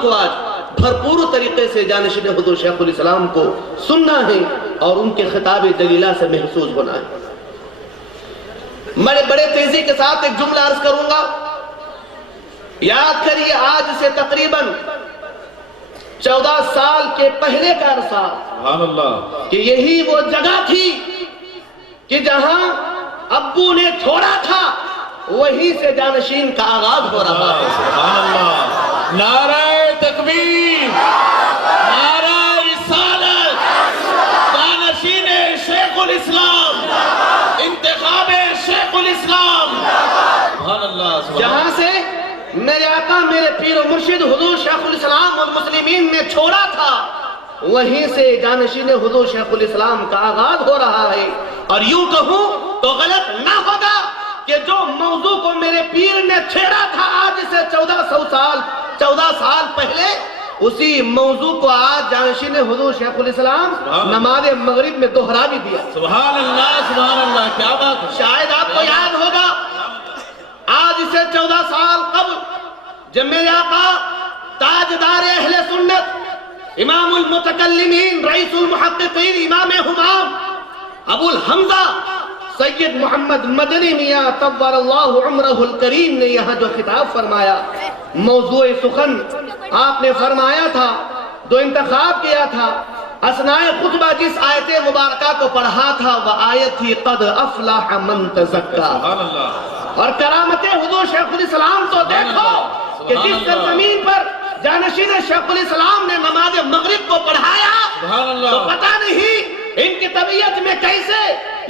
کو آج بھرپور طریقے سے جانشین حضور شیخ الاسلام کو سننا ہے اور ان کے خطاب دلیلہ سے محسوس ہونا ہے۔ میں بڑے تیزی کے ساتھ ایک جملہ عرض کروں گا، یاد کریے آج سے تقریباً 14 سال کے پہلے کا عرصہ سبحان اللہ کہ یہی وہ جگہ تھی کہ جہاں ابو نے چھوڑا تھا وہیں سے جانشین کا آغاز ہو رہا ہے۔ سبحان اللہ، نعرہ تکبیر، نعرہ رسالت، جانشین شیخ الاسلام، انتخاب شیخ الاسلام، سبحان اللہ جہاں سے میرے آقا میرے پیر و مرشد حضور شیخ الاسلام والمسلمین نے چھوڑا تھا وہیں سے جانشین حضور شیخ الاسلام کا آغاز ہو رہا ہے۔ اور یوں کہوں تو غلط نہ ہوگا کہ جو موضوع کو میرے پیر نے چھیڑا تھا آج سے 14 سال پہلے، اسی موضوع کو آج جانشین حضور شیخ الاسلام نماز مغرب میں دہرا بھی دیا۔ سبحان اللہ، کیا بات ہے۔ شاید آپ کو یاد ہوگا آج سے 14 سال قبل جب میرے آقا تاجدار اہل سنت امام المتکلمین رئیس المحققین امام حمام ابو الحمزہ سید محمد مدنی میاں طول اللہ عمرہ الکریم نے یہاں جو خطاب فرمایا، موضوع سخن آپ نے فرمایا تھا، جو انتخاب کیا تھا، اثناء خطبہ جس آیت مبارکہ کو پڑھا تھا وہ آیت تھی قد افلح من تزکا۔ اور کرامت حضور شیخ الاسلام تو دیکھو کہ جس سرزمین پر جانشین شیخ الاسلام نے نماز مغرب کو پڑھایا تو پتہ نہیں ان کی طبیعت میں کیسے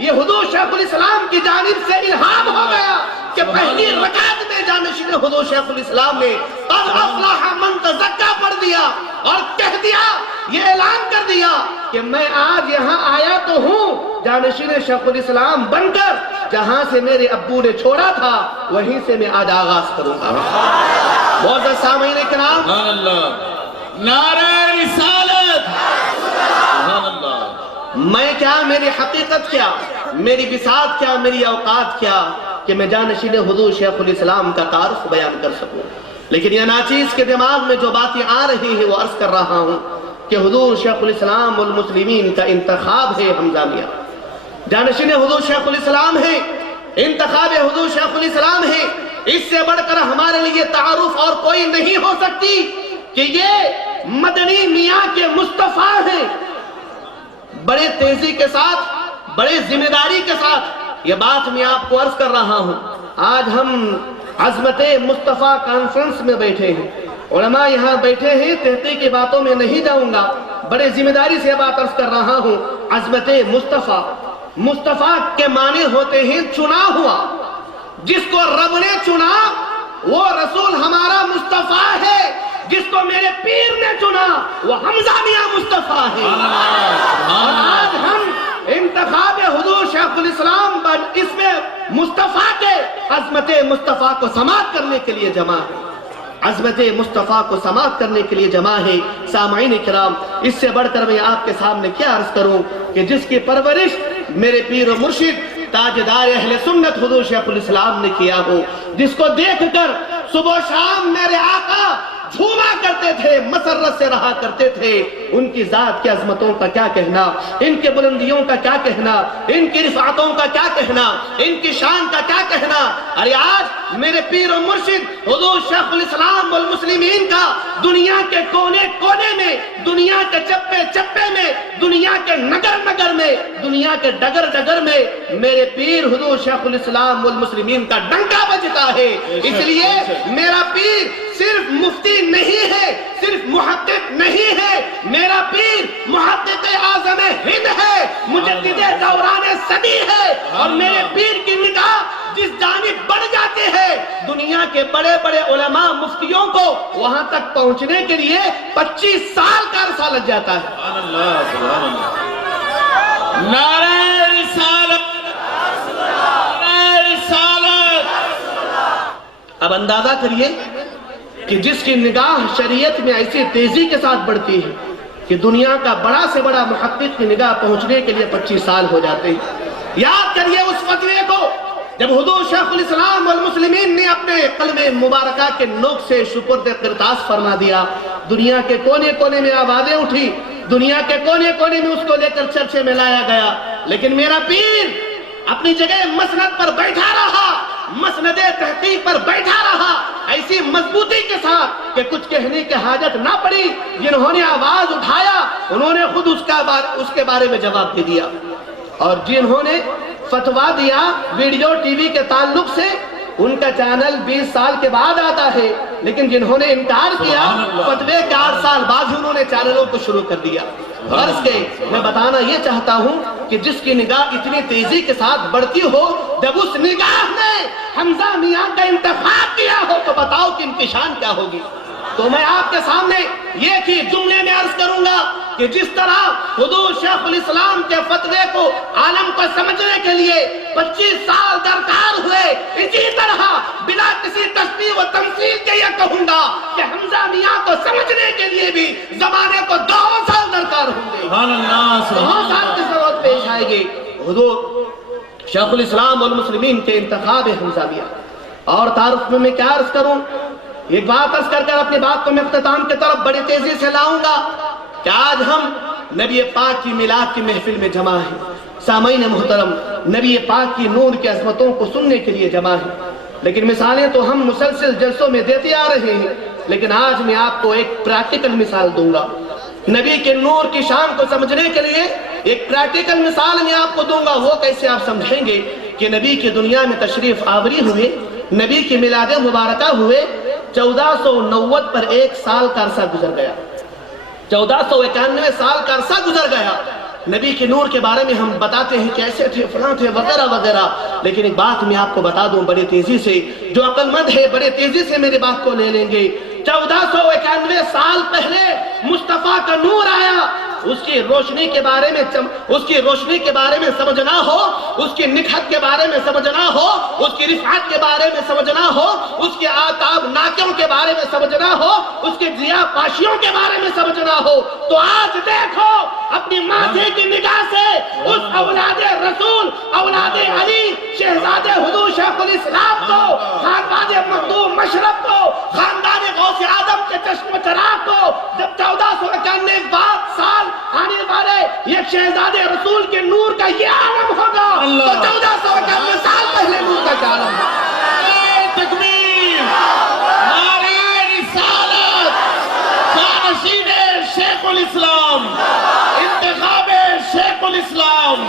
یہ حضور شیخ الاسلام کی جانب سے الہام ہو گیا کہ پہلی رکعت میں جانشین حضور شیخ الاسلام نے قد افلح من تزکا پڑھ دیا اور کہہ دیا، یہ اعلان کر دیا کہ میں آج یہاں آیا تو ہوں جانشین شیخ الاسلام بن کر، جہاں سے میرے ابو نے چھوڑا تھا وہیں سے میں آج آغاز کروں گا۔ معزز سامعین کرام، سبحان اللہ، نعرہ رسالت، سبحان اللہ۔ میں کیا، میری حقیقت کیا، میری بساط کیا، میری اوقات کیا کہ میں جانشین حضور شیخ الاسلام کا تعارف بیان کر سکوں، لیکن یہ ناچیز کے دماغ میں جو باتیں آ رہی ہیں وہ عرض کر رہا ہوں کہ حضور شیخ الاسلام والمسلمین کا انتخاب ہے حمزہ میاں، جانشین حضور شیخ الاسلام ہے، انتخاب حضور شیخ الاسلام ہے۔ اس سے بڑھ کر ہمارے لیے تعارف اور کوئی نہیں ہو سکتی کہ یہ مدنی میاں کے مصطفیٰ ہیں۔ بڑے تیزی کے ساتھ، بڑے ذمہ داری کے ساتھ یہ بات میں آپ کو عرض کر رہا ہوں۔ آج ہم عظمت مصطفیٰ کانفرنس میں بیٹھے ہیں، علماء یہاں بیٹھے ہیں، تحقیق کی باتوں میں نہیں جاؤں گا، بڑے ذمہ داری سے بات عرض کر رہا ہوں۔ عظمت مصطفیٰ، مصطفیٰ کے معنی ہوتے ہیں چنا ہوا، جس کو رب نے چنا وہ رسول ہمارا مصطفیٰ ہے، جس کو میرے پیر نے چنا وہ حمزہ میاں مصطفیٰ ہے۔ اور آج ہم انتخاب حضور شیخ الاسلام اس میں مصطفیٰ کے عظمت مصطفیٰ کو سماعت کرنے کے لیے جمع ہے، عظمت مصطفیٰ کو سماعت کرنے کے لیے جمع ہے۔ سامعین کرام، اس سے بڑھ کر میں آپ کے سامنے کیا عرض کروں کہ جس کی پرورش میرے پیر و مرشد تاجدار اہل سنت حضور شیخ الاسلام نے کیا ہو، جس کو دیکھ کر صبح و شام میرے آقا جھوما کرتے تھے، مسرت سے رہا کرتے تھے، ان کی ذات کی عظمتوں کا کیا کہنا، ان کے بلندیوں کا کیا کہنا، ان کی رفعتوں کا کیا کہنا، ان کی شان کا کیا کہنا۔ ارے آج میرے پیر و مرشد حضور شیخ الاسلام والمسلمین کا دنیا کے کونے کونے میں، دنیا کے چپے چپے میں، دنیا کے نگر نگر میں، دنیا کے ڈگر ڈگر میں میرے پیر حضور شیخ الاسلام والمسلمین کا ڈنکا بجتا ہے۔ اس لیے میرا پیر صرف مفتی نہیں ہے، صرف محقق نہیں ہے، میرا پیر محقق اعظم ہند ہے، مجدد دوران صدی ہے، اور میرے پیر کی نگاہ جس جانب بڑھ جاتے ہیں دنیا کے بڑے بڑے علماء مفتیوں کو وہاں تک پہنچنے کے لیے 25 سال کا عرصہ لگ جاتا ہے۔ سبحان اللہ، سبحان اللہ۔ نعرہ رسالت، نعرہ رسالت۔ اب اندازہ کریے کہ جس کی نگاہ شریعت میں ایسی تیزی کے ساتھ بڑھتی ہے کہ دنیا کا بڑا سے بڑا محقق کی نگاہ پہنچنے کے لیے 25 سال ہو جاتے ہیں۔ یاد کریے اس فتوے کو جب حضور شیخ الاسلام والمسلمین نے اپنے قلم مبارکہ کے نوک سے سپرد قرطاس فرما دیا، دنیا کے کونے کونے میں آوازیں اٹھی، دنیا کے کونے کونے میں اس کو لے کر چرچے میں لایا گیا، لیکن میرا پیر اپنی جگہ مسند پر بیٹھا رہا، مسند تحقیق پر بیٹھا رہا، ایسی مضبوطی کے ساتھ کہ کچھ کہنے کی حاجت نہ پڑی۔ جنہوں نے آواز اٹھایا انہوں نے خود اس کے بارے میں جواب دے دیا، اور جنہوں نے فتویٰ دیا ویڈیو ٹی وی کے تعلق سے، ان کا چینل 20 سال کے بعد آتا ہے، لیکن جنہوں نے انکار کیا فتوے کے 8 سال بعد ہی انہوں نے چینلوں کو شروع کر دیا۔ غرض کے میں بتانا یہ چاہتا ہوں کہ جس کی نگاہ اتنی تیزی کے ساتھ بڑھتی ہو، جب اس نگاہ نے حمزہ میاں کا انتخاب کیا ہو تو بتاؤ کہ ان کی شان کیا ہوگی۔ تو میں آپ کے سامنے ایک ہی جملے میں عرض کروں گا کہ جس طرح حضور شیخ الاسلام کے فتوے کو عالم کو سمجھنے کے لیے 25 سال درکار ہوئے، اسی طرح بلا کسی تشبیہ و تمثیل کے یہ کہوں گا کہ حمزہ میاں کو سمجھنے کے لیے بھی زمانے کو 2 سال درکار ہوں گے، 2 سال کی ضرورت پیش آئے گی۔ حضور شیخ الاسلام والمسلمین کے انتخاب حمزہ میاں، اور تعارف میں کیا عرض کروں، ایک بات عرض کر اپنی بات کو میں اختتام کی طرف بڑی تیزی سے لاؤں گا کہ آج ہم نبی پاک کی میلاد کی محفل میں جمع ہیں، سامعین محترم، نبی پاک کی نور کی عظمتوں کو سننے کے لیے جمع ہیں، لیکن مثالیں تو ہم مسلسل جلسوں میں دیتے آ رہے ہیں، لیکن آج میں آپ کو ایک پریکٹیکل مثال دوں گا۔ نبی کے نور کی شان کو سمجھنے کے لیے ایک پریکٹیکل مثال میں آپ کو دوں گا۔ وہ کیسے آپ سمجھیں گے کہ نبی کی دنیا میں تشریف آوری ہوئے، نبی کی میلاد مبارکہ ہوئے، 1490 پر 1 سال کا عرصہ گزر گیا، 1491 سال کا عرصہ گزر گیا۔ نبی کے نور کے بارے میں ہم بتاتے ہیں کیسے تھے، فلاں تھے، وغیرہ وغیرہ، لیکن ایک بات میں آپ کو بتا دوں بڑی تیزی سے، جو عقل مند ہے بڑی تیزی سے میری بات کو لے لیں گے۔ 1491 سال پہلے مصطفیٰ کا نور آیا، اس کی روشنی کے بارے میں سمجھنا ہو، اس کی نکھت کے بارے میں سمجھنا ہو، اس کی رفعت کے بارے میں سمجھنا ہو، اس کے آتاب ناکیوں کے بارے میں سمجھنا ہو، اس کے ضیاء پاشیوں کے بارے میں سمجھنا ہو، تو آج دیکھو اپنی ماضی کی نگاہ سے اس اولاد رسول، اولاد علی، شہزادے حضور شیخ الاسلام کو، خاندان مخدوم مشرف کو، خاندان غوث اعظم کے چشم و چراغ کو، جب 1491 سال آنے والے ایک شہزادے رسول کے نور کا یہ عالم ہوگا تو 1491 سال پہلے نور کا کیا عالم ہوگا؟ تکبیر، نعرہ رسالت، جانشین شیخ الاسلام، انتخاب شیخ الاسلام،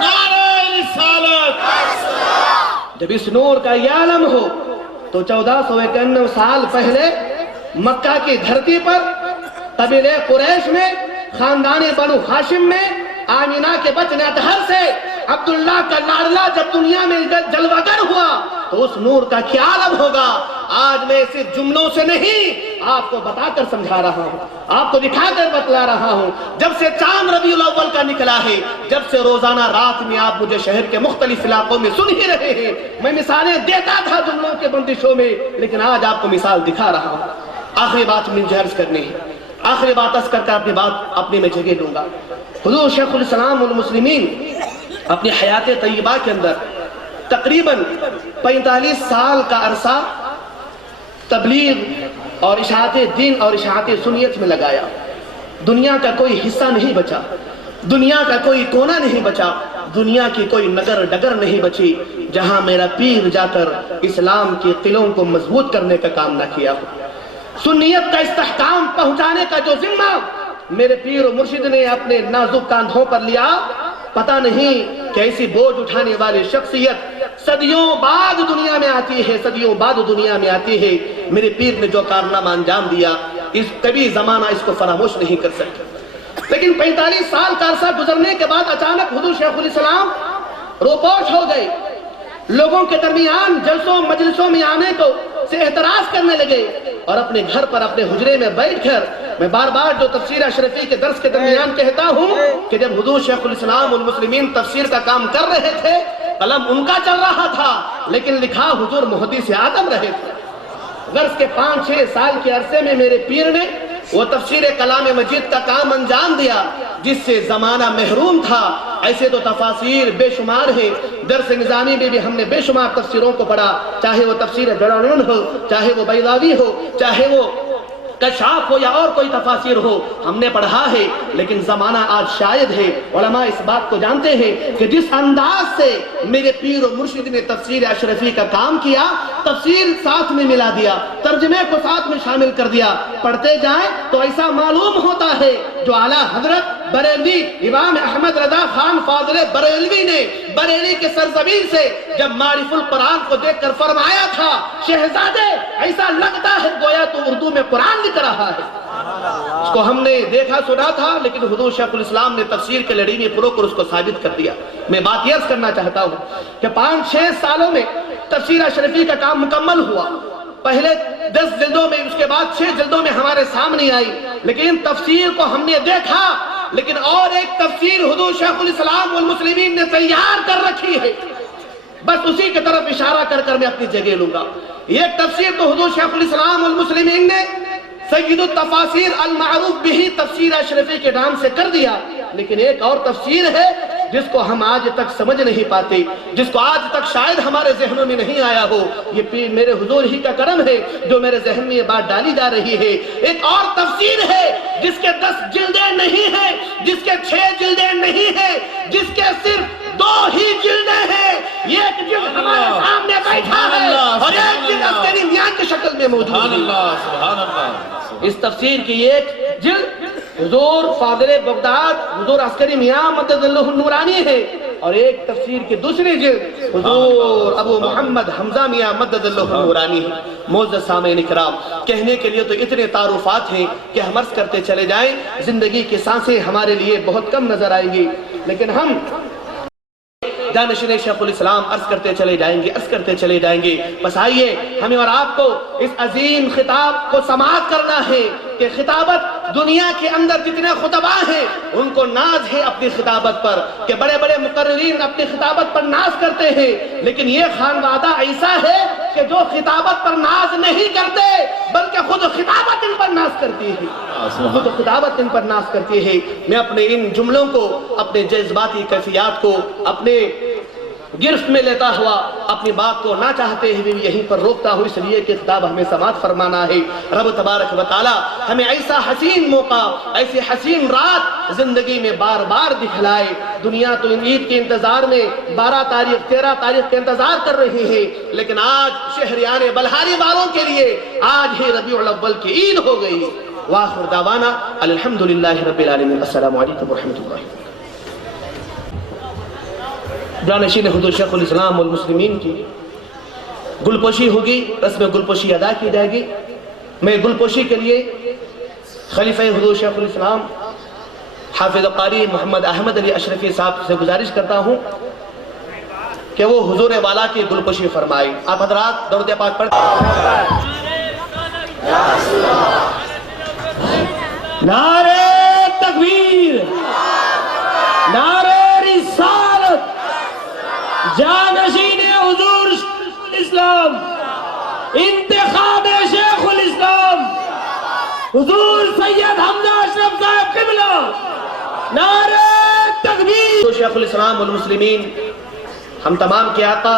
نعرہ رسالت۔ جب اس نور کا یہ عالم ہو تو 1491 سال پہلے مکہ کی دھرتی پر قبیلہ قریش میں، خاندان بنو ہاشم میں، آمینہ کے بچن اطہر سے عبداللہ کا لاڈلا جب دنیا میں جلوگر ہوا تو اس نور کا کیا عالم ہوگا؟ آج میں صرف جملوں سے نہیں آپ کو بتا کر سمجھا رہا ہوں، آپ کو دکھا کر بتلا رہا ہوں۔ جب سے چاند ربیع الاول کا نکلا ہے، جب سے روزانہ رات میں آپ مجھے شہر کے مختلف علاقوں میں سن ہی رہے ہیں، میں مثالیں دیتا تھا جملوں کے بندشوں میں، لیکن آج آپ کو مثال دکھا رہا ہوں۔ آخری بات مجھے عرض کرنی ہے، آخری بات عرض کر کے اپنی بات اپنے میں جگہ دوں گا۔ حضور شیخ الاسلام والمسلمین اپنی حیات طیبہ کے اندر تقریباً 45 سال کا عرصہ تبلیغ اور اشاعت دین اور اشاعت سنیت میں لگایا۔ دنیا کا کوئی حصہ نہیں بچا، دنیا کا کوئی کونا نہیں بچا، دنیا کی کوئی نگر ڈگر نہیں بچی جہاں میرا پیر جا کر اسلام کی قلعوں کو مضبوط کرنے کا کام نہ کیا ہو۔ سنیت کا استحکام پہنچانے کا جو ذمہ میرے پیر و مرشد نے اپنے نازک کاندھوں پر لیا، پتہ نہیں کیسی بوجھ اٹھانے والی شخصیت صدیوں بعد دنیا میں آتی ہے، صدیوں بعد دنیا میں آتی ہے۔ میرے پیر نے جو کارنامہ انجام دیا، کبھی زمانہ اس کو فراموش نہیں کر سکتا۔ لیکن 45 سال کا عرصہ گزرنے کے بعد اچانک حضور شیخ الاسلام روپوش ہو گئے، لوگوں کے درمیان جلسوں مجلسوں میں آنے کو سے اعتراض کرنے لگے، اور اپنے گھر پر اپنے حجرے میں بیٹھ کر میں بار بار جو تفسیر اشرفی کے درس کے درمیان کہتا ہوں کہ جب حضور شیخ الاسلام والمسلمین تفسیر کا کام کر رہے تھے، قلم ان کا چل رہا تھا لیکن لکھا حضور محدث اعظم رہے تھے۔ غرض کے 5-6 سال کے عرصے میں میرے پیر نے وہ تفسیر کلام مجید کا کام انجام دیا جس سے زمانہ محروم تھا۔ ایسے تو تفاسیر بے شمار ہیں، درس نظامی میں بھی ہم نے بے شمار تفسیروں کو پڑھا، چاہے وہ تفسیر جلالین ہو، چاہے وہ بیضاوی ہو، چاہے وہ کشاف ہو یا اور کوئی تفاسیر ہو، ہم نے پڑھا ہے۔ لیکن زمانہ آج شاید ہے، علماء اس بات کو جانتے ہیں کہ جس انداز سے میرے پیر و مرشد نے تفسیر اشرفی کا کام کیا، تفسیر ساتھ میں ملا دیا، ترجمے کو ساتھ میں شامل کر دیا، پڑھتے جائیں تو ایسا معلوم ہوتا ہے جو اعلیٰ حضرت بریلوی امام احمد رضا خان فاضل بریلوی نے بریلی کے سرزمین سے جب معرف القرآن کو دیکھ کر فرمایا تھا، شہزادے ایسا لگتا ہے گویا تو اردو میں قرآن لکھ رہا ہے۔ اس کو ہم نے دیکھا سنا تھا، لیکن حضور شیخ الاسلام نے تفسیر کے لڑی میں پرو کر اس کو ثابت کر دیا۔ میں بات یہ عرض کرنا چاہتا ہوں کہ 5-6 سالوں میں تفسیر اشرفی کا کام مکمل ہوا، پہلے 10 جلدوں میں، اس کے بعد 6 جلدوں میں ہمارے سامنے آئی، لیکن تفسیر کو ہم نے دیکھا، لیکن اور ایک تفسیر حضور شیخ الاسلام والمسلمین نے تیار کر رکھی ہے، بس اسی کی طرف اشارہ کر کر میں اپنی جگہ لوں گا۔ یہ تفسیر تو حضور شیخ الاسلام والمسلمین نے سید التفاسیر المعروف بہی تفسیر اشرفی کے نام سے کر دیا، لیکن ایک اور تفسیر ہے جس کو ہم آج تک سمجھ نہیں پاتے، جس کو آج تک شاید ہمارے ذہنوں میں نہیں آیا ہو۔ یہ پیر میرے حضور ہی کا کرم ہے جو میرے ذہن میں یہ بات ڈالی جا رہی ہے۔ ایک اور تفسیر ہے جس کے 10 جلدیں نہیں ہیں، جس کے 6 جلدیں نہیں ہیں، جس کے صرف 2 ہی جلدیں ہیں۔ یہ ایک جلد ہمارے سامنے بیٹھا ہے اور ایک جلد عسکری میاں کی شکل میں موجود ہے۔ اس تفسیر کی ایک جلد حضور فاضل بغداد حضور عسکری میاں مدد اللہ النورانی ہے، اور ایک تفسیر کی دوسری جلد حضور ابو محمد حمزہ میاں مدد اللہ النورانی ہے۔ معزز سامعین کرام، کہنے کے لیے تو اتنے تعارفات ہیں کہ ہم عرض کرتے چلے جائیں، زندگی کی سانسیں ہمارے لیے بہت کم نظر آئیں گی، لیکن ہم جانشین شیخ الاسلام عرض کرتے چلے جائیں گے۔ بس آئیے ہمیں اور آپ کو اس عظیم خطاب کو سماعت کرنا ہے کہ خطابت دنیا کے اندر جتنے خطباء ہیں ان کو ناز ہے اپنی خطابت پر، کہ بڑے بڑے مقررین اپنی خطابت پر ناز کرتے ہیں، لیکن یہ خانوادہ ایسا ہے کہ جو خطابت پر ناز نہیں کرتے بلکہ خود خطابت ان پر ناز کرتی ہے۔ میں اپنے ان جملوں کو، اپنے جذباتی کیفیات کو اپنے گرفت میں لیتا ہوا، اپنی بات کو نہ چاہتے ہوئے یہیں پر روکتا ہوں، اس لیے کہ خطاب ہمیں سماعت فرمانا ہے۔ رب تبارک و تعالی ہمیں ایسا حسین موقع، ایسی حسین رات زندگی میں بار بار دکھلائے۔ دنیا تو عید کے انتظار میں 12 تاریخ 13 تاریخ کے انتظار کر رہی ہے، لیکن آج شہریان بلہاری والوں کے لیے آج ہی ربیع الاول کی عید ہو گئی۔ وآخر دعوانا الحمدللہ رب العالمین۔ السلام علیکم ورحمۃ اللہ۔ جانشین حضور شیخ الاسلام والمسلمین کی گلپوشی ہوگی، رسم گلپوشی ادا کی جائے گی۔ میں گلپوشی کے لیے خلیفہ حضور شیخ الاسلام حافظ قاری محمد احمد علی اشرفی صاحب سے گزارش کرتا ہوں کہ وہ حضور والا کی گلپوشی فرمائے۔ آپ حضرات درود پاک پڑھیں۔ نعرہ تکبیر، نعرہ رسالت، جانشین حضور شیخ الاسلام، انتخاب شیخ الاسلام حضور سید حمزہ اشرف صاحب قبلہ، نعرہ تکبیر۔ شیخ الاسلام والمسلمین ہم تمام کے آقا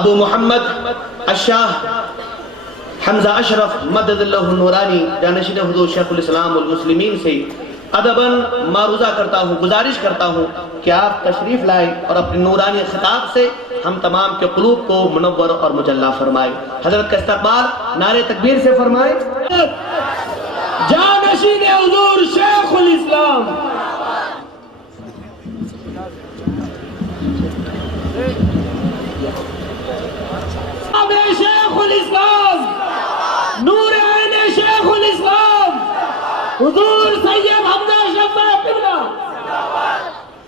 ابو محمد الشاہ حمزہ اشرف مدد اللہ النورانی جانشین حضور شیخ الاسلام والمسلمین سے ادباً معروضہ کرتا ہوں، گزارش کرتا ہوں کہ آپ تشریف لائیں اور اپنے نورانی خطاب سے ہم تمام کے قلوب کو منور اور مجلہ فرمائے۔ حضرت کا استقبال نعرہ تکبیر سے فرمائے۔ جانشین حضور شیخ الاسلام، شیخ الاسلام، نور عین شیخ الاسلام حضور سید حمزہ اشرف صاحب قبلہ،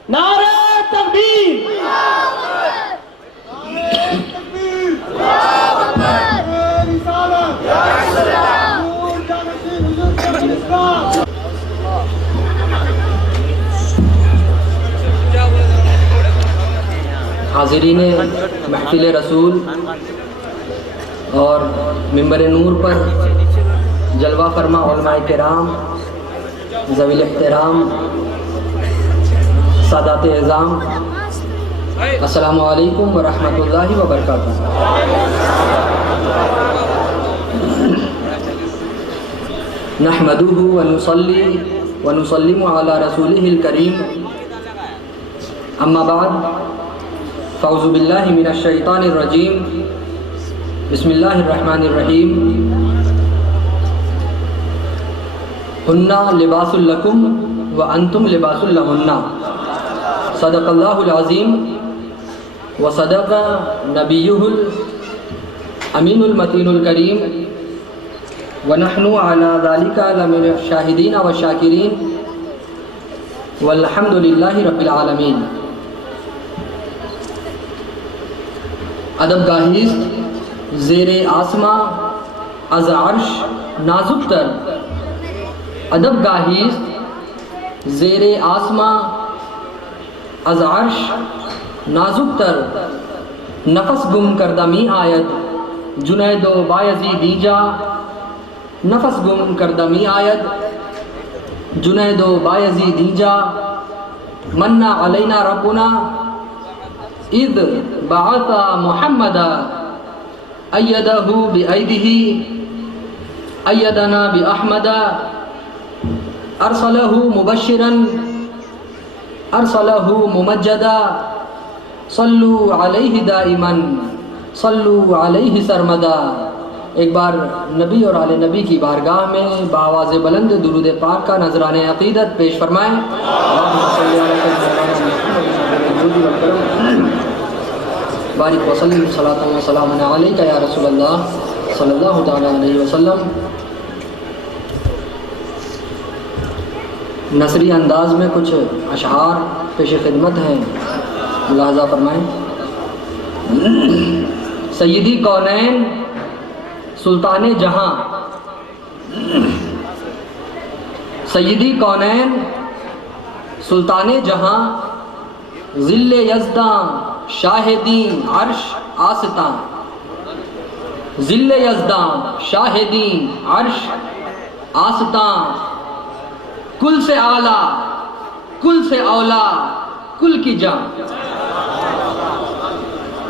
نعرہ تکبیر۔ حاضرین محفل رسول اور منبر نور پر جلوہ فرما علماء کرام، ذوی الاحترام، سادات اعظام، السلام علیکم ورحمۃ اللہ وبرکاتہ۔ نحمدہ ونصلی ونسلم علی رسولہ الکریم، اما بعد فاعوذ باللہ من الشیطان الرجیم، بسم اللہ الرحمن الرحیم۔ ہن لباس لکم وانتم لباس لہن، صدق اللہ العظیم وصدق نبیہ الامین المتین الکریم، ونحن علی ذلک لمن الشاہدین والشاکرین، والحمد للہ رب العالمین۔ ادب گاہیست زیر آسماں از عرش نازک تر، ادب گاہیست زیر آسماں از عرش نازک تر، نفس گم کردہ می آید جنید و بایزید ایجا، نفس گم کردہ می آید جنید و بایزید ایجا، منا علینا ربنا اذ بعث محمدا ایدہ بایدہ ایدنا باحمدا، ارسلہ مبشرا ارسلہ ممجدا، صلو علیہ دائما صلو علیہ سرمدا۔ ایک بار نبی اور آل نبی کی بارگاہ میں بآواز بلند درود پاک کا نذرانہ عقیدت پیش فرمائیں۔ بارک وسلم صلاۃ و سلام علیک یا رسول اللہ صلی اللہ تعالی علیہ وسلم۔ نثری انداز میں کچھ اشعار پیش خدمت ہیں، ملاحظہ فرمائیں۔ سیدی کونین سلطان جہاں، سیدی کونین سلطان جہاں، ظل یزداں شاہدین عرش آستاں، ظل یزداں شاہدین عرش آستاں، کل سے اعلیٰ کل سے اولا کل کی جاں،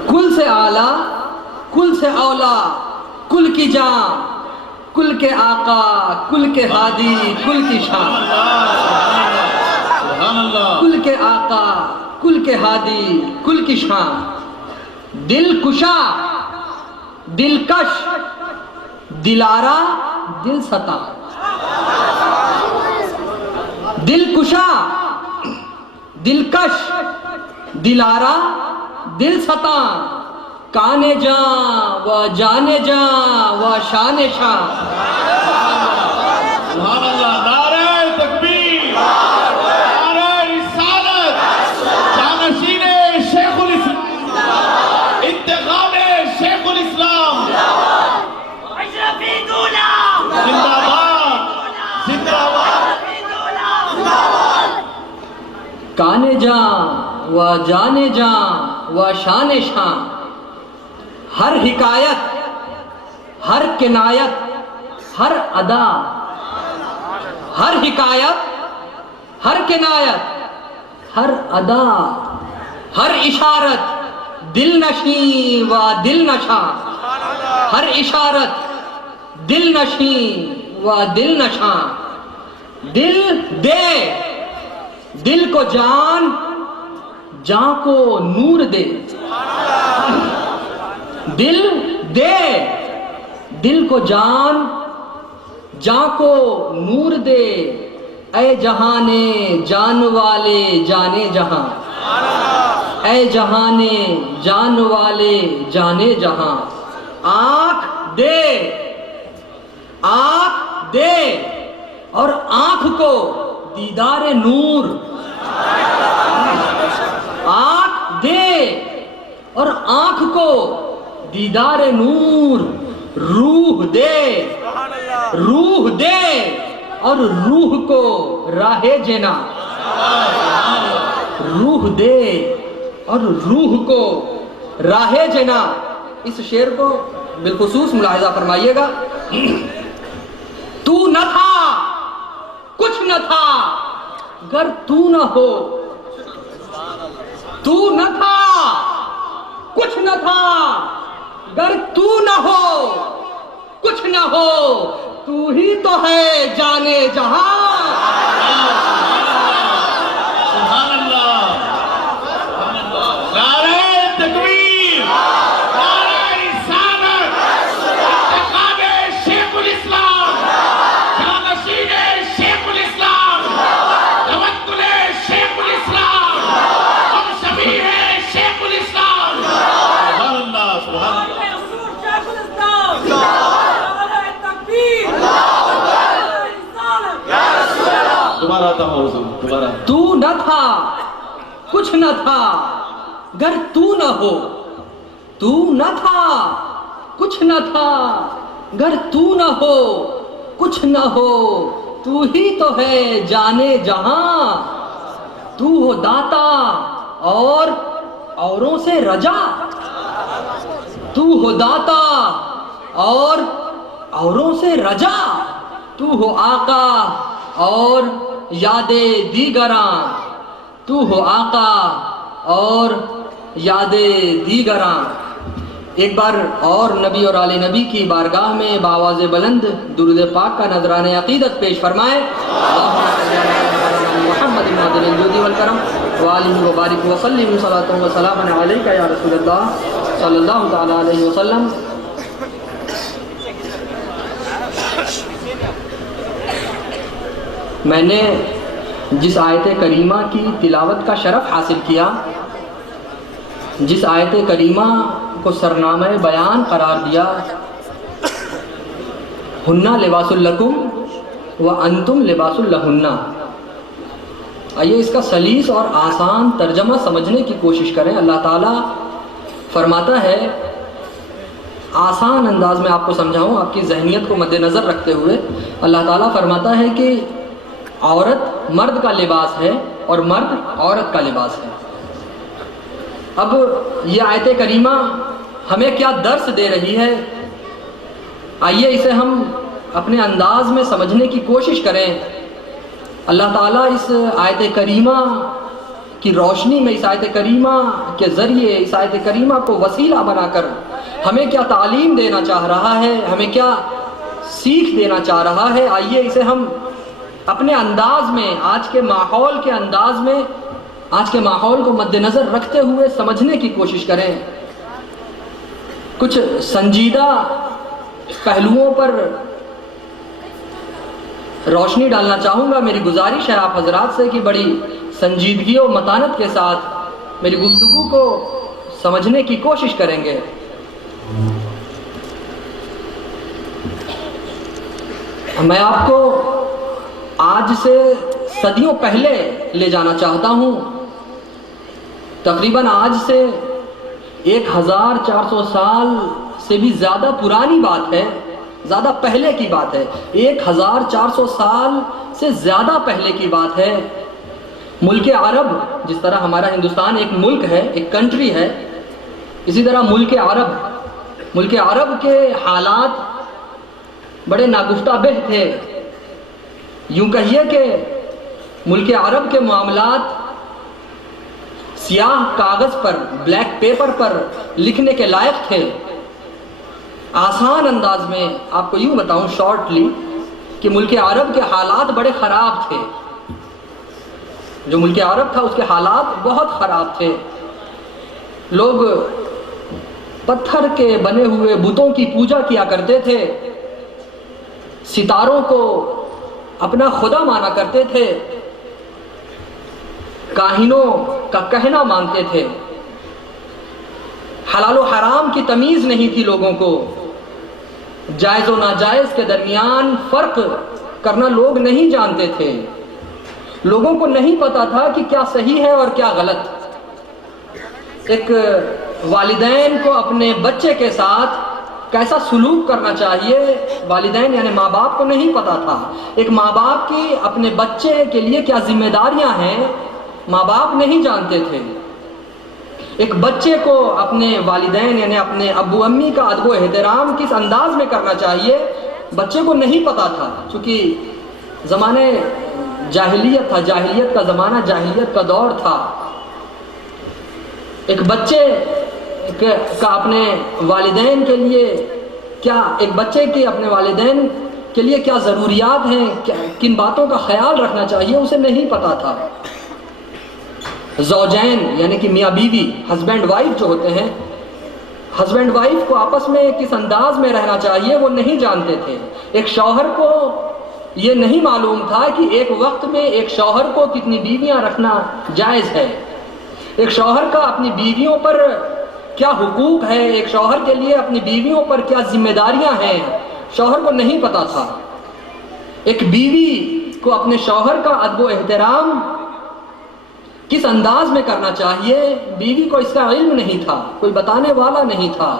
کل سے اعلیٰ کل سے اولا کل کی جاں، کل کے آقا کل کے ہادی کل کی شان، کل کے آقا کل کے ہادی کل کی شان، دل کشا دلکش دلارا دل ستا، دل کشا دلکش دلارا دل ستا، کانے جاں و جانے جاں و شان شاں۔ سبحان اللہ، نعرہ تکبیر، نعرہ رسالت، جانشین شیخ الاسلام، انتخاب شیخ الاسلام، اشرفی دولا زندہ باد زندہ باد۔ کانے جاں و جانے جاں و شان شاں، ہر حکایت ہر کنایت ہر ادا، ہر حکایت ہر کنایت ہر ادا، ہر اشارت دل نشیں و دل نشاں، ہر اشارت دل نشیں و دل نشاں، دل دے دل کو جان جاں کو نور دے، دل دے دل کو جان جاں کو نور دے، اے جہانے جان والے جانے جہاں، اے جہانے جان والے جانے جہاں، آنکھ دے اور آنکھ کو دیدار نور، آنکھ دے اور آنکھ کو دیدار نور، روح دے اور روح کو راہ جنا، روح دے اور روح کو راہ جنا۔ اس شعر کو بالخصوص ملاحظہ فرمائیے گا۔ تو نہ تھا کچھ نہ تھا گر تو نہ ہو، تو نہ تھا کچھ نہ تھا گر تو نہ ہو کچھ نہ ہو تو ہی تو ہے جانے جہاں سبحان اللہ نعرہ تکبیر نعرہ رسالت انتخاب شیخ الاسلام جانشین شیخ الاسلام توکل شیخ الاسلام ہم سبھی ہیں شیخ الاسلام سبحان اللہ سبحان اللہ دوبارہ آتا ہوں حضور دوبارہ تو نہ تھا کچھ نہ تھا گر تو نہ ہو تو نہ تھا کچھ نہ تھا گر تو نہ ہو کچھ نہ ہو تو ہی تو ہے جانے جہاں تو ہو داتا اور اوروں سے رجا تو ہو داتا اور اوروں سے رجا تو ہو آقا اور یاد دیگراں تو ہو آقا اور یاد دیگراں ایک بار اور نبی اور آل نبی کی بارگاہ میں بآواز بلند درود پاک کا نذرانہ عقیدت پیش فرمائیں محمد معدن الجود والکرم وآلہ وبارک وسلم صلاۃ و سلام علیک یا رسول اللہ صلی اللہ تعالی علیہ وسلم میں نے جس آیت کریمہ کی تلاوت کا شرف حاصل کیا جس آیت کریمہ کو سرنامہ بیان قرار دیا ہنہ لباس لکم وانتم لباس لہن آئیے اس کا سلیس اور آسان ترجمہ سمجھنے کی کوشش کریں اللہ تعالیٰ فرماتا ہے آسان انداز میں آپ کو سمجھاؤں آپ کی ذہنیت کو مد نظر رکھتے ہوئے اللہ تعالیٰ فرماتا ہے کہ عورت مرد کا لباس ہے اور مرد عورت کا لباس ہے اب یہ آیت کریمہ ہمیں کیا درس دے رہی ہے آئیے اسے ہم اپنے انداز میں سمجھنے کی کوشش کریں اللہ تعالیٰ اس آیت کریمہ کی روشنی میں اس آیت کریمہ کے ذریعے اس آیت کریمہ کو وسیلہ بنا کر ہمیں کیا تعلیم دینا چاہ رہا ہے ہمیں کیا سیکھ دینا چاہ رہا ہے آئیے اسے ہم اپنے انداز میں آج کے ماحول کے انداز میں آج کے ماحول کو مد نظر رکھتے ہوئے سمجھنے کی کوشش کریں کچھ سنجیدہ پہلوؤں پر روشنی ڈالنا چاہوں گا میری گزارش ہے آپ حضرات سے کہ بڑی سنجیدگی و متانت کے ساتھ میری گفتگو کو سمجھنے کی کوشش کریں گے میں آپ کو آج سے صدیوں پہلے لے جانا چاہتا ہوں تقریباً آج سے 1400 سال سے بھی زیادہ پرانی بات ہے زیادہ پہلے کی بات ہے 1400 سال سے زیادہ پہلے کی بات ہے ملک عرب جس طرح ہمارا ہندوستان ایک ملک ہے ایک کنٹری ہے اسی طرح ملک عرب کے حالات بڑے ناگفتہ بہ تھے یوں کہیے کہ ملک عرب کے معاملات سیاہ کاغذ پر بلیک پیپر پر لکھنے کے لائق تھے آسان انداز میں آپ کو یوں بتاؤں شارٹلی کہ ملک عرب کے حالات بڑے خراب تھے جو ملک عرب تھا اس کے حالات بہت خراب تھے لوگ پتھر کے بنے ہوئے بتوں کی پوجا کیا کرتے تھے ستاروں کو اپنا خدا مانا کرتے تھے کاہنوں کا کہنا مانتے تھے حلال و حرام کی تمیز نہیں تھی لوگوں کو جائز و ناجائز کے درمیان فرق کرنا لوگ نہیں جانتے تھے لوگوں کو نہیں پتا تھا کہ کیا صحیح ہے اور کیا غلط ایک والدین کو اپنے بچے کے ساتھ کیسا سلوک کرنا چاہیے والدین یعنی ماں باپ کو نہیں پتا تھا ایک ماں باپ کی اپنے بچے کے لیے کیا ذمہ داریاں ہیں ماں باپ نہیں جانتے تھے ایک بچے کو اپنے والدین یعنی اپنے ابو امی کا ادب و احترام کس انداز میں کرنا چاہیے بچے کو نہیں پتا تھا چونکہ زمانے جاہلیت تھا جاہلیت کا زمانہ جاہلیت کا دور تھا ایک بچے کا اپنے والدین کے لیے کیا، ایک بچے کے اپنے والدین کے لیے کیا ضروریات ہیں، کن باتوں کا خیال رکھنا چاہیے، اسے نہیں پتا تھا۔ زوجین یعنی کہ میاں بیوی، ہسبینڈ وائف جو ہوتے ہیں، ہسبینڈ وائف کو آپس میں کس انداز میں رہنا چاہیے وہ نہیں جانتے تھے۔ ایک شوہر کو یہ نہیں معلوم تھا کہ ایک وقت میں ایک شوہر کو کتنی بیویاں رکھنا جائز ہے، ایک شوہر کا اپنی بیویوں پر کیا حقوق ہے، ایک شوہر کے لیے اپنی بیویوں پر کیا ذمہ داریاں ہیں، شوہر کو نہیں پتا تھا۔ ایک بیوی کو اپنے شوہر کا ادب و احترام کس انداز میں کرنا چاہیے، بیوی کو اس کا علم نہیں تھا، کوئی بتانے والا نہیں تھا۔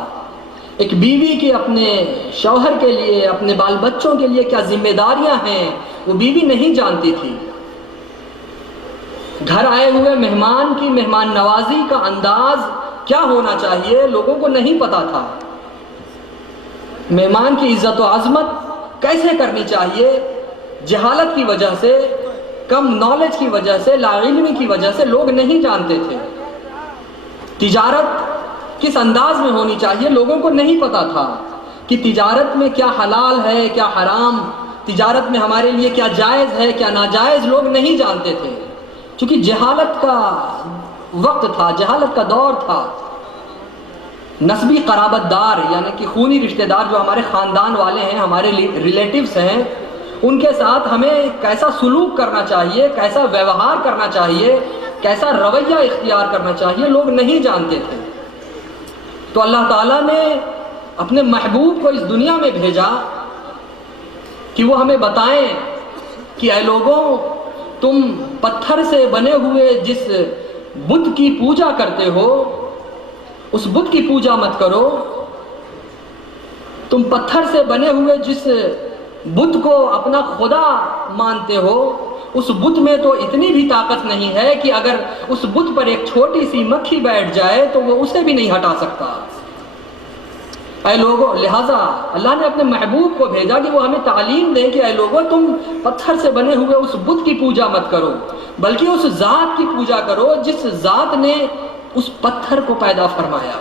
ایک بیوی کی اپنے شوہر کے لیے، اپنے بال بچوں کے لیے کیا ذمہ داریاں ہیں، وہ بیوی نہیں جانتی تھی۔ گھر آئے ہوئے مہمان کی مہمان نوازی کا انداز کیا ہونا چاہیے، لوگوں کو نہیں پتا تھا۔ مہمان کی عزت و عظمت کیسے کرنی چاہیے، جہالت کی وجہ سے، کم نالج کی وجہ سے، لا علمی کی وجہ سے لوگ نہیں جانتے تھے۔ تجارت کس انداز میں ہونی چاہیے، لوگوں کو نہیں پتا تھا کہ تجارت میں کیا حلال ہے، کیا حرام، تجارت میں ہمارے لیے کیا جائز ہے، کیا ناجائز، لوگ نہیں جانتے تھے، چونکہ جہالت کا وقت تھا، جہالت کا دور تھا۔ نسبی قرابت دار یعنی کہ خونی رشتہ دار جو ہمارے خاندان والے ہیں، ہمارے ریلیٹیوز ہیں، ان کے ساتھ ہمیں کیسا سلوک کرنا چاہیے، کیسا ویوہار کرنا چاہیے، کیسا رویہ اختیار کرنا چاہیے، لوگ نہیں جانتے تھے۔ تو اللہ تعالیٰ نے اپنے محبوب کو اس دنیا میں بھیجا کہ وہ ہمیں بتائیں کہ اے لوگوں، تم پتھر سے بنے ہوئے جس بت کی پوجا کرتے ہو، اس بت کی پوجا مت کرو۔ تم پتھر سے بنے ہوئے جس بت کو اپنا خدا مانتے ہو، اس بت میں تو اتنی بھی طاقت نہیں ہے کہ اگر اس بت پر ایک چھوٹی سی مکھی بیٹھ جائے تو وہ اسے بھی نہیں ہٹا سکتا۔ اے لوگوں، لہٰذا اللہ نے اپنے محبوب کو بھیجا کہ وہ ہمیں تعلیم دیں کہ اے لوگوں، تم پتھر سے بنے ہوئے اس بت کی پوجا مت کرو، بلکہ اس ذات کی پوجا کرو جس ذات نے اس پتھر کو پیدا فرمایا۔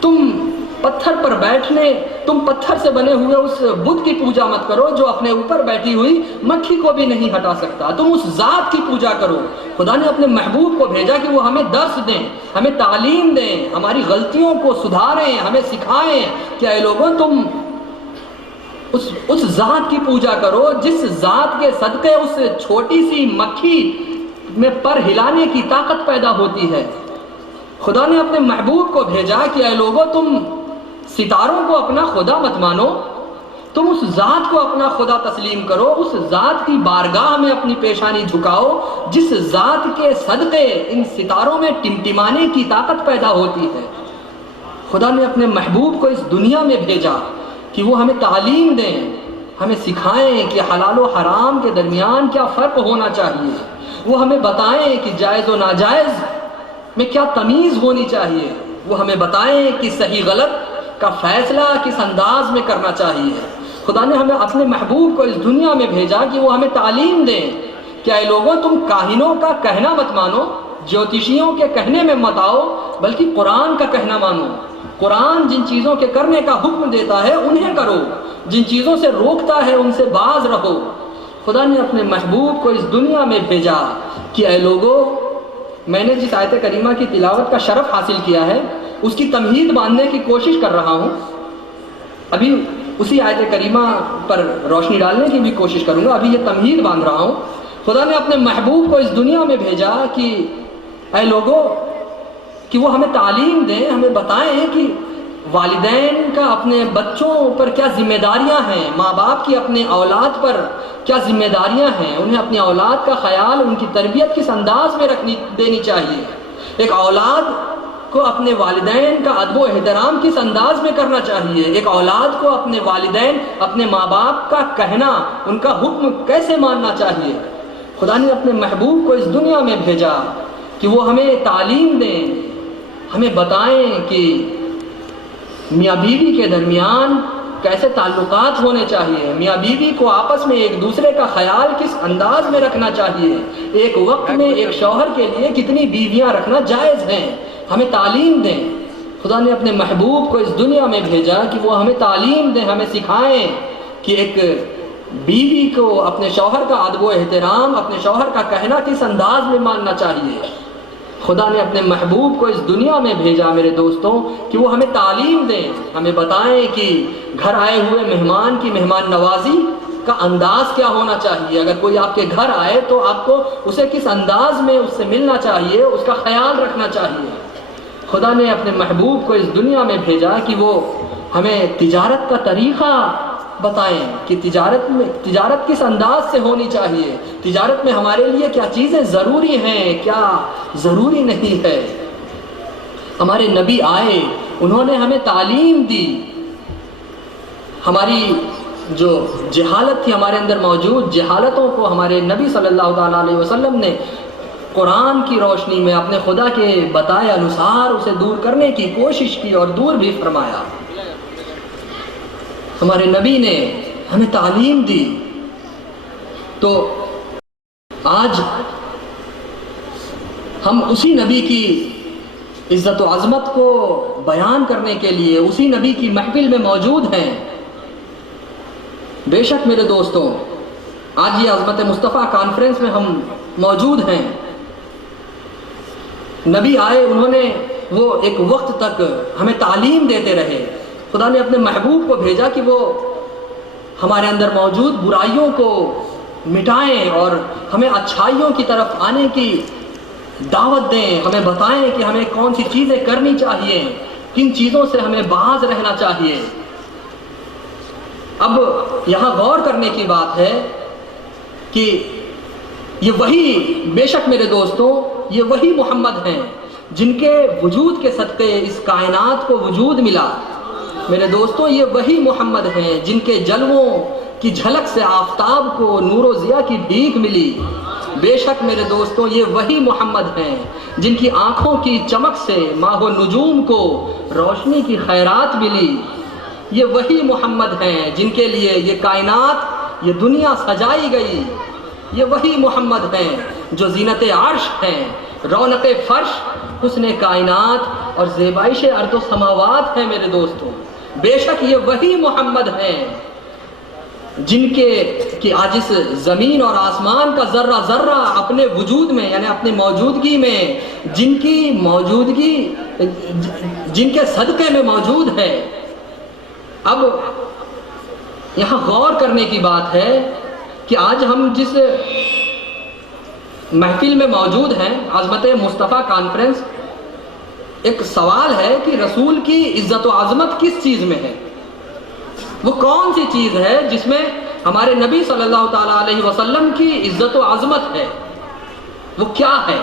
تم پتھر پر بیٹھنے، تم پتھر سے بنے ہوئے اس بت کی پوجا مت کرو جو اپنے اوپر بیٹھی ہوئی مکھی کو بھی نہیں ہٹا سکتا، تم اس ذات کی پوجا کرو۔ خدا نے اپنے محبوب کو بھیجا کہ وہ ہمیں درس دیں، ہمیں تعلیم دیں، ہماری غلطیوں کو سدھاریں، ہمیں سکھائیں کہ اے لوگوں، تم اس ذات کی پوجا کرو جس ذات کے صدقے اس چھوٹی سی مکھی میں پر ہلانے کی طاقت پیدا ہوتی ہے۔ خدا نے اپنے محبوب کو بھیجا کہ اے لوگوں، تم ستاروں کو اپنا خدا مت مانو، تم اس ذات کو اپنا خدا تسلیم کرو، اس ذات کی بارگاہ میں اپنی پیشانی جھکاؤ جس ذات کے صدقے ان ستاروں میں ٹمٹمانے کی طاقت پیدا ہوتی ہے۔ خدا نے اپنے محبوب کو اس دنیا میں بھیجا کہ وہ ہمیں تعلیم دیں، ہمیں سکھائیں کہ حلال و حرام کے درمیان کیا فرق ہونا چاہیے، وہ ہمیں بتائیں کہ جائز و ناجائز میں کیا تمیز ہونی چاہیے، وہ ہمیں بتائیں کہ صحیح غلط کا فیصلہ کس انداز میں کرنا چاہیے۔ خدا نے ہمیں اپنے محبوب کو اس دنیا میں بھیجا کہ وہ ہمیں تعلیم دیں کہ اے لوگوں، تم کاہنوں کا کہنا مت مانو، جوتشیوں کے کہنے میں مت آؤ، بلکہ قرآن کا کہنا مانو۔ قرآن جن چیزوں کے کرنے کا حکم دیتا ہے انہیں کرو، جن چیزوں سے روکتا ہے ان سے باز رہو۔ خدا نے اپنے محبوب کو اس دنیا میں بھیجا کہ اے لوگوں، میں نے جس آیت کریمہ کی تلاوت کا شرف حاصل کیا ہے اس کی تمہید باندھنے کی کوشش کر رہا ہوں، ابھی اسی آیت کریمہ پر روشنی ڈالنے کی بھی کوشش کروں گا، ابھی یہ تمہید باندھ رہا ہوں۔ خدا نے اپنے محبوب کو اس دنیا میں بھیجا کہ اے لوگوں، کہ وہ ہمیں تعلیم دیں، ہمیں بتائیں کہ والدین کا اپنے بچوں پر کیا ذمہ داریاں ہیں، ماں باپ کی اپنے اولاد پر کیا ذمہ داریاں ہیں، انہیں اپنی اولاد کا خیال، ان کی تربیت کس انداز میں دینی چاہیے، ایک اولاد کو اپنے والدین کا ادب و احترام کس انداز میں کرنا چاہیے، ایک اولاد کو اپنے والدین، اپنے ماں باپ کا کہنا، ان کا حکم کیسے ماننا چاہیے۔ خدا نے اپنے محبوب کو اس دنیا میں بھیجا کہ وہ ہمیں تعلیم دیں، ہمیں بتائیں کہ میاں بیوی کے درمیان کیسے تعلقات ہونے چاہیے، میاں بیوی کو آپس میں ایک دوسرے کا خیال کس انداز میں رکھنا چاہیے، ایک وقت میں ایک شوہر کے لیے کتنی بیویاں رکھنا جائز ہیں، ہمیں تعلیم دیں۔ خدا نے اپنے محبوب کو اس دنیا میں بھیجا کہ وہ ہمیں تعلیم دیں، ہمیں سکھائیں کہ ایک بیوی کو اپنے شوہر کا ادب و احترام، اپنے شوہر کا کہنا کس انداز میں ماننا چاہیے۔ خدا نے اپنے محبوب کو اس دنیا میں بھیجا میرے دوستوں کہ وہ ہمیں تعلیم دیں، ہمیں بتائیں کہ گھر آئے ہوئے مہمان کی مہمان نوازی کا انداز کیا ہونا چاہیے۔ اگر کوئی آپ کے گھر آئے تو آپ کو اسے کس انداز میں اس سے ملنا چاہیے، اس کا خیال رکھنا چاہیے۔ خدا نے اپنے محبوب کو اس دنیا میں بھیجا کہ وہ ہمیں تجارت کا طریقہ بتائیں کہ تجارت کس انداز سے ہونی چاہیے، تجارت میں ہمارے لیے کیا چیزیں ضروری ہیں، کیا ضروری نہیں ہے۔ ہمارے نبی آئے، انہوں نے ہمیں تعلیم دی۔ ہماری جو جہالت تھی ہمارے اندر موجود، جہالتوں کو ہمارے نبی صلی اللہ تعالیٰ علیہ وسلم نے قرآن کی روشنی میں اپنے خدا کے بتائے انوسار اسے دور کرنے کی کوشش کی اور دور بھی فرمایا۔ ہمارے نبی نے ہمیں تعلیم دی۔ تو آج ہم اسی نبی کی عزت و عظمت کو بیان کرنے کے لیے اسی نبی کی محفل میں موجود ہیں۔ بے شک میرے دوستوں، آج یہ عظمت مصطفیٰ کانفرنس میں ہم موجود ہیں۔ نبی آئے، انہوں نے وہ ایک وقت تک ہمیں تعلیم دیتے رہے۔ خدا نے اپنے محبوب کو بھیجا کہ وہ ہمارے اندر موجود برائیوں کو مٹائیں اور ہمیں اچھائیوں کی طرف آنے کی دعوت دیں، ہمیں بتائیں کہ ہمیں کون سی چیزیں کرنی چاہیے، کن چیزوں سے ہمیں باز رہنا چاہیے۔ اب یہاں غور کرنے کی بات ہے کہ یہ وہی، بے شک میرے دوستوں، یہ وہی محمد ہیں جن کے وجود کے صدقے اس کائنات کو وجود ملا۔ میرے دوستوں، یہ وہی محمد ہیں جن کے جلووں کی جھلک سے آفتاب کو نور و ضیاء کی بھیک ملی۔ بے شک میرے دوستوں، یہ وہی محمد ہیں جن کی آنکھوں کی چمک سے ماہ و نجوم کو روشنی کی خیرات ملی۔ یہ وہی محمد ہیں جن کے لیے یہ کائنات، یہ دنیا سجائی گئی۔ یہ وہی محمد ہیں جو زینت عرش ہیں، رونق فرش، حسن کائنات اور زیبائش ارض و سماوات ہیں میرے دوستوں۔ بے شک یہ وہی محمد ہیں جن کے کہ آج اس زمین اور آسمان کا ذرہ ذرہ اپنے وجود میں، یعنی اپنے موجودگی میں، جن کی موجودگی، جن کے صدقے میں موجود ہے۔ اب یہاں غور کرنے کی بات ہے کہ آج ہم جس محفل میں موجود ہیں، عظمت مصطفیٰ کانفرنس، ایک سوال ہے کہ رسول کی عزت و عظمت کس چیز میں ہے؟ وہ کون سی چیز ہے جس میں ہمارے نبی صلی اللہ تعالیٰ علیہ وسلم کی عزت و عظمت ہے؟ وہ کیا ہے؟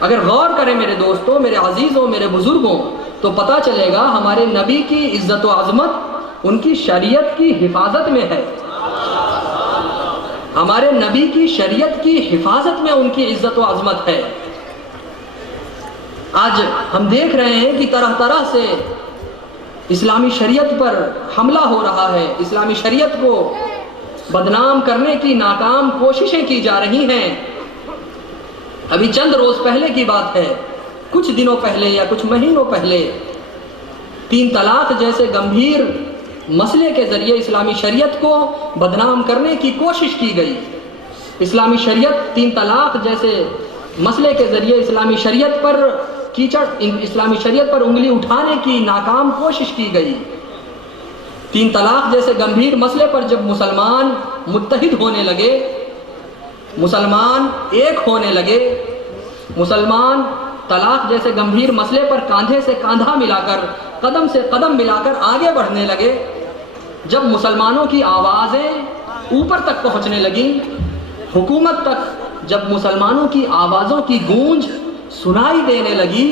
اگر غور کریں میرے دوستوں، میرے عزیزوں، میرے بزرگوں، تو پتہ چلے گا ہمارے نبی کی عزت و عظمت ان کی شریعت کی حفاظت میں ہے۔ ہمارے نبی کی شریعت کی حفاظت میں ان کی عزت و عظمت ہے۔ آج ہم دیکھ رہے ہیں کہ طرح طرح سے اسلامی شریعت پر حملہ ہو رہا ہے، اسلامی شریعت کو بدنام کرنے کی ناکام کوششیں کی جا رہی ہیں۔ ابھی چند روز پہلے کی بات ہے، کچھ دنوں پہلے یا کچھ مہینوں پہلے 3 طلاق جیسے گمبھیر مسئلے کے ذریعے اسلامی شریعت کو بدنام کرنے کی کوشش کی گئی۔ اسلامی شریعت 3 طلاق جیسے مسئلے کے ذریعے اسلامی شریعت پر اسلامی شریعت پر انگلی اٹھانے کی ناکام کوشش کی گئی۔ 3 طلاق جیسے گمبھیر مسئلے پر جب مسلمان متحد ہونے لگے، مسلمان ایک ہونے لگے، مسلمان طلاق جیسے گمبھیر مسئلے پر کاندھے سے کاندھا ملا کر، قدم سے قدم ملا کر آگے بڑھنے لگے، جب مسلمانوں کی آوازیں اوپر تک پہنچنے لگیں، حکومت تک جب مسلمانوں کی آوازوں کی گونج سنائی دینے لگی،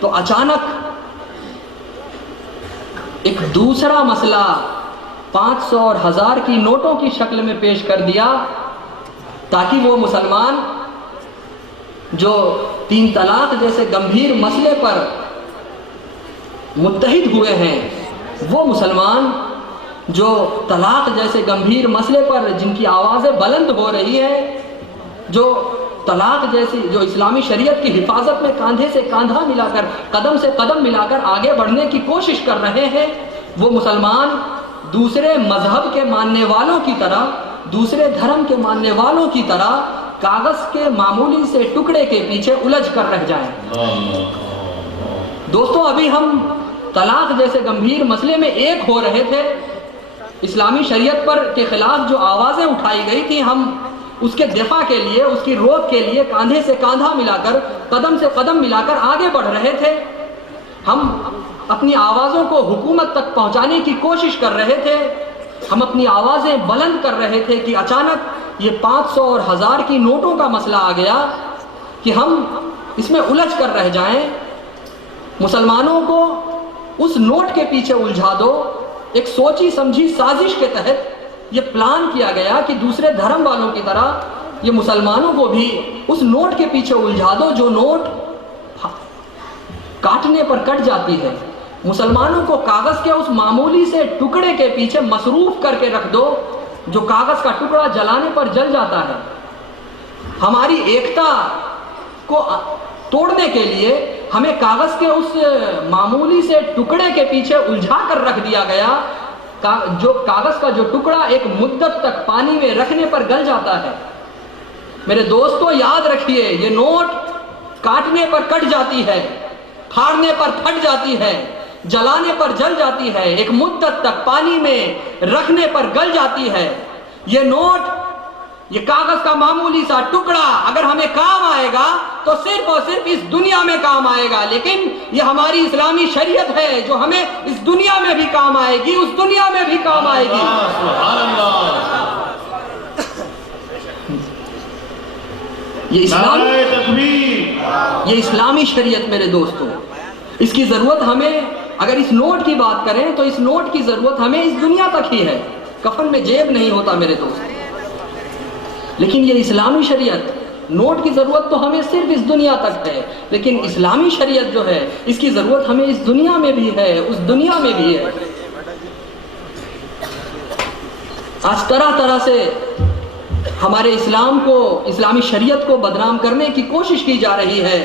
تو اچانک ایک دوسرا مسئلہ 500 اور 1000 کی نوٹوں کی شکل میں پیش کر دیا، تاکہ وہ مسلمان جو 3 طلاق جیسے گمبھیر مسئلے پر متحد ہوئے ہیں، وہ مسلمان جو طلاق جیسے گمبھیر مسئلے پر جن کی آوازیں بلند ہو رہی ہیں، جو طلاق جیسی جو اسلامی شریعت کی حفاظت میں کاندھے سے کاندھا ملا کر قدم سے قدم ملا کر آگے بڑھنے کی کوشش کر رہے ہیں، وہ مسلمان دوسرے مذہب کے ماننے والوں کی طرح، دوسرے دھرم کے ماننے والوں کی طرح کاغذ کے معمولی سے ٹکڑے کے پیچھے الجھ کر رہ جائیں۔ دوستو، ابھی ہم طلاق جیسے گمبھیر مسئلے میں ایک ہو رہے تھے، اسلامی شریعت پر کے خلاف جو آوازیں اٹھائی گئی تھی، ہم اس کے دفاع کے لیے، اس کی روک کے لیے کاندھے سے کاندھا ملا کر، قدم سے قدم ملا کر آگے بڑھ رہے تھے۔ ہم اپنی آوازوں کو حکومت تک پہنچانے کی کوشش کر رہے تھے، ہم اپنی آوازیں بلند کر رہے تھے کہ اچانک یہ 500 اور 1000 کی نوٹوں کا مسئلہ آ گیا کہ ہم اس میں الجھ کر رہ جائیں۔ مسلمانوں کو اس نوٹ کے پیچھے الجھا دو۔ ایک سوچی سمجھی سازش کے تحت یہ پلان کیا گیا کہ دوسرے دھرم والوں کی طرح یہ مسلمانوں کو بھی اس نوٹ کے پیچھے الجھا دو جو نوٹ کاٹنے پر کٹ جاتی ہے۔ مسلمانوں کو کاغذ کے اس معمولی سے ٹکڑے کے پیچھے مصروف کر کے رکھ دو جو کاغذ کا ٹکڑا جلانے پر جل جاتا ہے۔ ہماری ایکتا کو توڑنے کے لیے ہمیں کاغذ کے اس معمولی سے ٹکڑے کے پیچھے الجھا کر رکھ دیا گیا، جو کاغذ کا جو ٹکڑا ایک مدت تک پانی میں رکھنے پر گل جاتا ہے۔ میرے دوستو، یاد رکھیے، یہ نوٹ کاٹنے پر کٹ جاتی ہے، پھاڑنے پر پھٹ جاتی ہے، جلانے پر جل جاتی ہے، ایک مدت تک پانی میں رکھنے پر گل جاتی ہے۔ یہ نوٹ، یہ کاغذ کا معمولی سا ٹکڑا اگر ہمیں کام آئے گا تو صرف اور صرف اس دنیا میں کام آئے گا، لیکن یہ ہماری اسلامی شریعت ہے جو ہمیں اس دنیا میں بھی کام آئے گی، اس دنیا میں بھی کام آئے گی۔ سبحان اللہ، نعرہ تکبیر۔ یہ اسلامی شریعت میرے دوستوں، اس کی ضرورت ہمیں، اگر اس نوٹ کی بات کریں تو اس نوٹ کی ضرورت ہمیں اس دنیا تک ہی ہے۔ کفن میں جیب نہیں ہوتا میرے دوست، لیکن یہ اسلامی شریعت، نوٹ کی ضرورت تو ہمیں صرف اس دنیا تک ہے، لیکن اسلامی شریعت جو ہے اس کی ضرورت ہمیں اس دنیا میں بھی ہے، اس دنیا میں بھی ہے۔ آج طرح طرح سے ہمارے اسلام کو، اسلامی شریعت کو بدنام کرنے کی کوشش کی جا رہی ہے۔